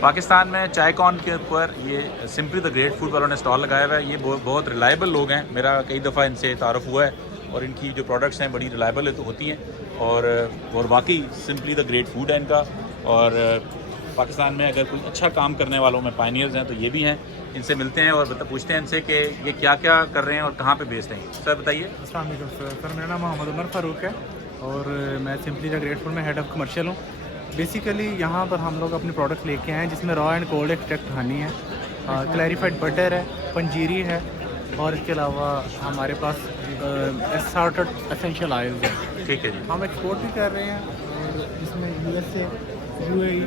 پاکستان میں چائے کون کے اوپر یہ سمپلی دا گریٹ فوڈ والوں نے اسٹال لگایا ہوا ہے. یہ بہت ریلائبل لوگ ہیں, میرا کئی دفعہ ان سے تعارف ہوا ہے, اور ان کی جو پروڈکٹس ہیں بڑی ریلائبل تو ہوتی ہیں, اور واقعی سمپلی دا گریٹ فوڈ ہے ان کا. اور پاکستان میں اگر کوئی اچھا کام کرنے والوں میں پائنیئرز ہیں تو یہ بھی ہیں. ان سے ملتے ہیں اور پوچھتے ہیں ان سے کہ یہ کیا کیا کر رہے ہیں اور کہاں پہ بیچتے ہیں. سر بتائیے. السلام علیکم سر, میرا نام محمد عمر فاروق ہے اور میں سمپلی دا گریٹ فوڈ میں ہیڈ آف کمرشل ہوں. بیسیکلی یہاں پر ہم لوگ اپنے پروڈکٹ لے کے آئے ہیں جس میں را اینڈ کولڈ ایکسٹریکٹ ہنی ہے, کلیریفائڈ بٹر ہے, پنجیری ہے, اور اس کے علاوہ ہمارے پاس اسارٹڈ اسینشیل آئلز ہیں. ٹھیک ہے جی. ہم ایکسپورٹ بھی کر رہے ہیں اور اس میں یو ایس اے, یو اے ای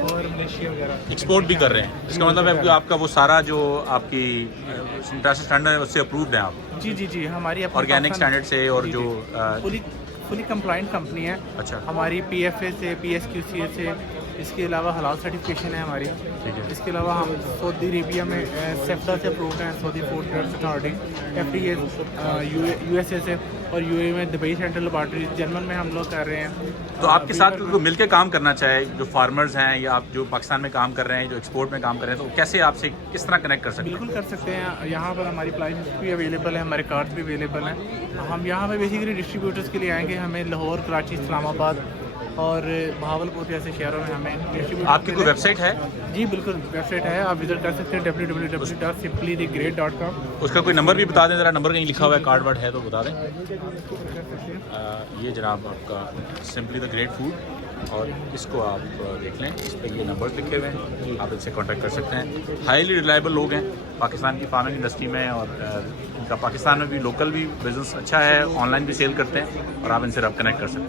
اور ملیشیا وغیرہ ایکسپورٹ بھی کر رہے ہیں. اس کا مطلب ہے کہ آپ کا وہ سارا جو آپ کی انٹرنیشنل اسٹینڈرڈ ہے اس سے اپرووڈ ہیں آپ. جی ہماری آرگینک اسٹینڈرڈ سے اور جو فلی کمپلائنٹ کمپنی ہے. اچھا. ہماری پی ایف اے سے, پی ایس کیو سی اے سے, اس کے علاوہ حلال سرٹیفکیشن ہے ہماری. ٹھیک ہے. اس کے علاوہ ہم سعودی عربیہ میں سیفٹا سے اپرووڈ ہیں, Saudi food trust authority, F D A U S A سے, اور یو اے میں دبئی سینٹرل لیبارٹری, جرمن میں ہم لوگ کر رہے ہیں. تو آپ کے ساتھ مل کے کام کرنا چاہے جو فارمرز ہیں یا آپ جو پاکستان میں کام کر رہے ہیں, جو ایکسپورٹ میں کام کر رہے ہیں, تو کیسے آپ سے کس طرح کنیکٹ کر سکتے ہیں؟ بالکل کر سکتے ہیں. یہاں پر ہماری پلائنس بھی اویلیبل ہے, ہمارے کارڈ بھی اویلیبل ہیں. ہم یہاں پہ بیسیکلی ڈسٹریبیوٹرس کے لیے آئیں گے. ہمیں لاہور, کراچی, اسلام آباد اور بہاولپور جیسے شہروں میں ہمیں ڈسٹریبیوٹر. آپ کی کوئی ویب سائٹ ہے؟ جی بالکل, ویب سائٹ ہے, آپ وزٹ کر سکتے ہیں www.simplythegreat.com. اس کا کوئی نمبر بھی بتا دیں ذرا. نمبر کہیں لکھا ہوا ہے, کارڈ وارڈ ہے تو بتا دیں. یہ جناب آپ کا سمپلی دا گریٹ فوڈ, اور اس کو آپ دیکھ لیں, اس پہ یہ نمبر لکھے ہوئے ہیں, آپ ان سے کانٹیکٹ کر سکتے ہیں. ہائیلی ریلائبل لوگ ہیں پاکستان کی فارمنگ انڈسٹری میں, اور ان کا پاکستان میں بھی لوکل بھی بزنس اچھا ہے, آن لائن بھی سیل کرتے ہیں, اور آپ ان سے رب کنیکٹ کر سکتے ہیں.